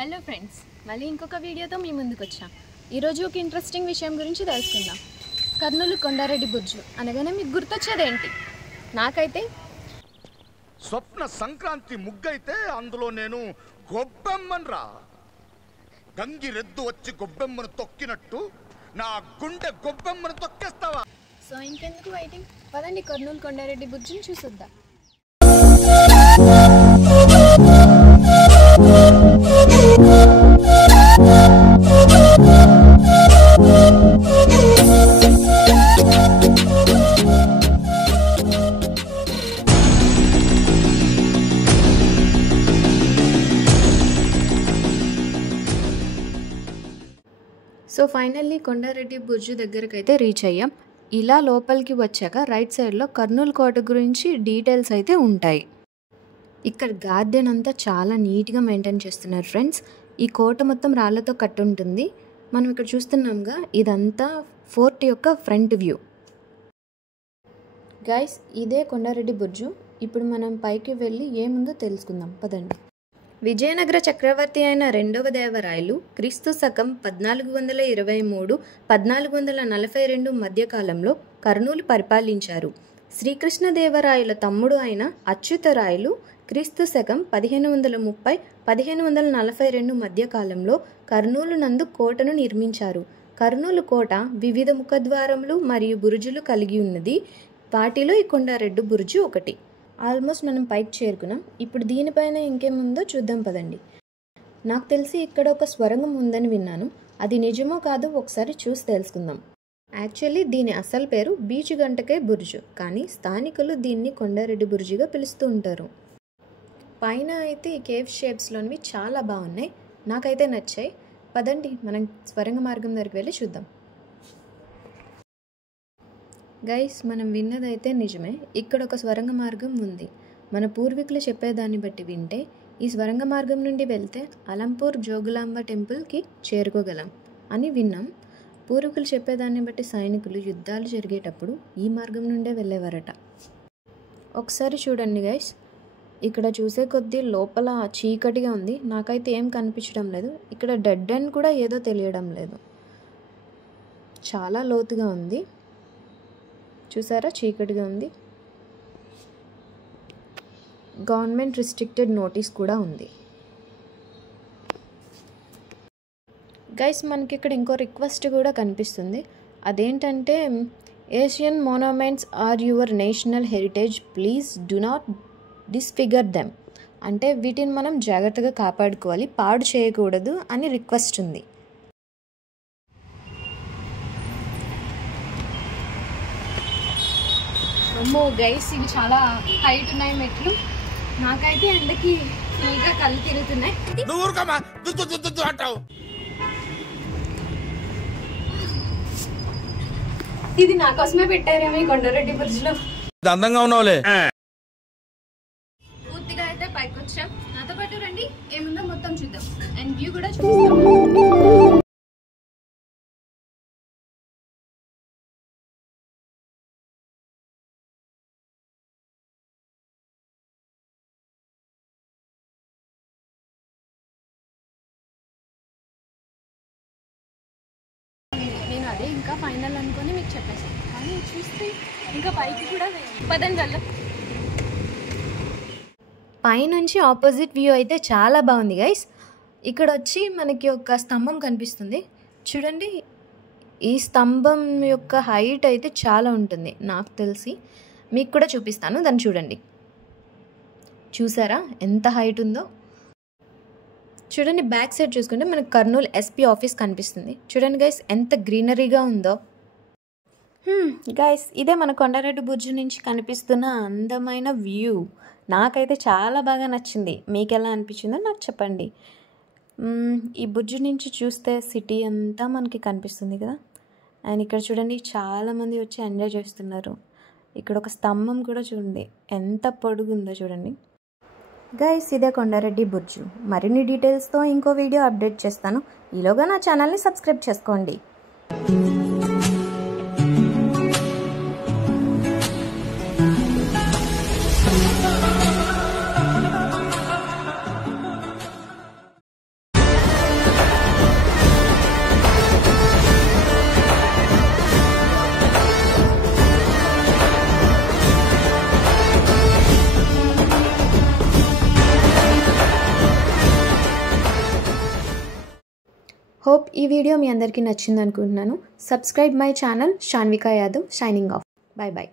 Hello friends, మళ్ళీ ఇంకొక వీడియోతో మీ ముందుకు వచ్చాం. ఈరోజు ఒక ఇంట్రెస్టింగ్ విషయం గురించి తెలుసుకుందాం. కర్నూలు కొండారెడ్డి బుర్జు అనగానే మీకు గుర్తొచ్చేది ఏంటి? నాకైతే స్వప్న సంక్రాంతి ముగ్గైతే అందులో నేను గొబ్బెమ్మన్రా. గంగిరెద్దు వచ్చి గొబ్బెమ్మను తొక్కినట్టు నా గుండె గొబ్బెమ్మను తొక్కేస్తావా? సో ఇంకెందుకు వెయిటింగ్, పదండి కర్నూలు కొండారెడ్డి బుర్జుని చూసొద్దాం. సో ఫైనల్లీ కొండారెడ్డి బుర్జు దగ్గరకు అయితే రీచ్ అయ్యాం. ఇలా లోపలికి వచ్చాక రైట్ సైడ్లో కర్నూలు కోట గురించి డీటెయిల్స్ అయితే ఉంటాయి. ఇక్కడ గార్డెన్ అంతా చాలా నీట్గా మెయింటైన్ చేస్తున్నారు ఫ్రెండ్స్. ఈ కోట మొత్తం రాళ్లతో కట్టి ఉంటుంది. మనం ఇక్కడ చూస్తున్నాంగా, ఇదంతా ఫోర్ట్ యొక్క ఫ్రంట్ వ్యూ. గైస్, ఇదే కొండారెడ్డి బుర్జు. ఇప్పుడు మనం పైకి వెళ్ళి ఏముందో తెలుసుకుందాం, పదండి. విజయనగర చక్రవర్తి అయిన రెండవ దేవరాయలు క్రీస్తు శకం 1423-1442 మధ్యకాలంలో కర్నూలు పరిపాలించారు. శ్రీకృష్ణదేవరాయల తమ్ముడు అయిన అచ్యుతరాయలు క్రీస్తు శకం 1530-1542 మధ్యకాలంలో కర్నూలు నందు కోటను నిర్మించారు. కర్నూలు కోట వివిధ ముఖద్వారములు మరియు బురుజులు కలిగి ఉన్నది. వాటిలో ఈ కొండారెడ్డి బుర్జు ఒకటి. ఆల్మోస్ట్ మనం పైకి చేరుకున్నాం. ఇప్పుడు దీనిపైన ఇంకేముందో చూద్దాం, పదండి. నాకు తెలిసి ఇక్కడ ఒక స్వరంగం ఉందని విన్నాను. అది నిజమో కాదో ఒకసారి చూసి తెలుసుకుందాం. యాక్చువల్లీ దీని అసలు పేరు బీచ్ గంటకే బుర్జు, కానీ స్థానికులు దీన్ని కొండారెడ్డి బుర్జుగా పిలుస్తూ ఉంటారు. పైన అయితే ఈ కేవ్ షేప్స్లోనివి చాలా బాగున్నాయి, నాకైతే నచ్చాయి. పదండి మనం స్వరంగ మార్గం దగ్గరికి వెళ్ళి చూద్దాం. గైస్, మనం విన్నదైతే నిజమే. ఇక్కడ ఒక స్వరంగ మార్గం ఉంది. మన పూర్వీకులు చెప్పేదాన్ని బట్టి వింటే ఈ స్వరంగ మార్గం నుండి వెళ్తే అలంపూర్ జోగులాంబ టెంపుల్కి చేరుకోగలం అని విన్నాం. పూర్వీకులు చెప్పేదాన్ని బట్టి సైనికులు యుద్ధాలు జరిగేటప్పుడు ఈ మార్గం నుండే వెళ్ళేవారట. ఒకసారి చూడండి గైస్, ఇక్కడ చూసే కొద్దీ లోపల చీకటిగా ఉంది. నాకైతే ఏం కనిపించడం లేదు. ఇక్కడ డెడ్ ఎండ్ కూడా ఏదో తెలియడం లేదు. చాలా లోతుగా ఉంది, చూసారా, చీకటిగా ఉంది. గవర్నమెంట్ రిస్ట్రిక్టెడ్ నోటీస్ కూడా ఉంది. గైస్, మనకి ఇక్కడ ఇంకో రిక్వెస్ట్ కూడా కనిపిస్తుంది. అదేంటంటే, Asian monuments are your national heritage, please do not disfigure them. అంటే వీటిని మనం జాగ్రత్తగా కాపాడుకోవాలి, పాడు చేయకూడదు అని రిక్వెస్ట్ ఉంది. అమ్మో గైస్, ఇవి చాలా హైట్ ఉన్నాయి మెట్లు. నాకైతే ఎండకి ఫుల్గా కళ్ళు తిరుగుతున్నాయి. ఇది నా కోసమే పెట్టారేమో ఈ కొండారెడ్డి బుర్జులో. అందంగా ఉన్నావులే. పూర్తిగా అయితే పైకి వచ్చాం. నాతో పాటు రండి, ఏముందో మొత్తం చూద్దాం అండ్ వ్యూ కూడా చూపిస్తాం. నేను అదే ఇంకా ఫైనల్ అనుకొని మీకు చెప్పేసాను, కానీ చూస్తే ఇంకా పైకి కూడా పదండి వెళ్దాం. పైనుంచి ఆపోజిట్ వ్యూ అయితే చాలా బాగుంది గైస్. ఇక్కడ వచ్చి మనకి ఒక స్తంభం కనిపిస్తుంది చూడండి. ఈ స్తంభం యొక్క హైట్ అయితే చాలా ఉంటుంది, నాకు తెలిసి. మీకు కూడా చూపిస్తాను, దాన్ని చూడండి. చూసారా ఎంత హైట్ ఉందో? చూడండి, బ్యాక్ సైడ్ చూసుకుంటే మనకు కర్నూలు ఎస్పీ ఆఫీస్ కనిపిస్తుంది. చూడండి గైస్, ఎంత గ్రీనరీగా ఉందో. గైస్, ఇదే మన కొండారెడ్డి బుర్జు నుంచి కనిపిస్తున్న అందమైన వ్యూ. నాకైతే చాలా బాగా నచ్చింది. మీకు ఎలా అనిపించిందో నాకు చెప్పండి. ఈ బుర్జు నుంచి చూస్తే సిటీ అంతా మనకి కనిపిస్తుంది కదా. అండ్ ఇక్కడ చూడండి, చాలామంది వచ్చి ఎంజాయ్ చేస్తున్నారు. ఇక్కడ ఒక స్తంభం కూడా చూడండి ఎంత పొడుగుందో చూడండి. గైస్, ఇదే కొండారెడ్డి బుర్జు. మరిన్ని డీటెయిల్స్తో ఇంకో వీడియో అప్డేట్ చేస్తాను. ఈలోగా నా ఛానల్ని సబ్స్క్రైబ్ చేసుకోండి. హోప్ ఈ వీడియో మీ అందరికీ నచ్చింది అనుకుంటున్నాను. Subscribe my channel Sanvika Yadav. Signing off. Bye by.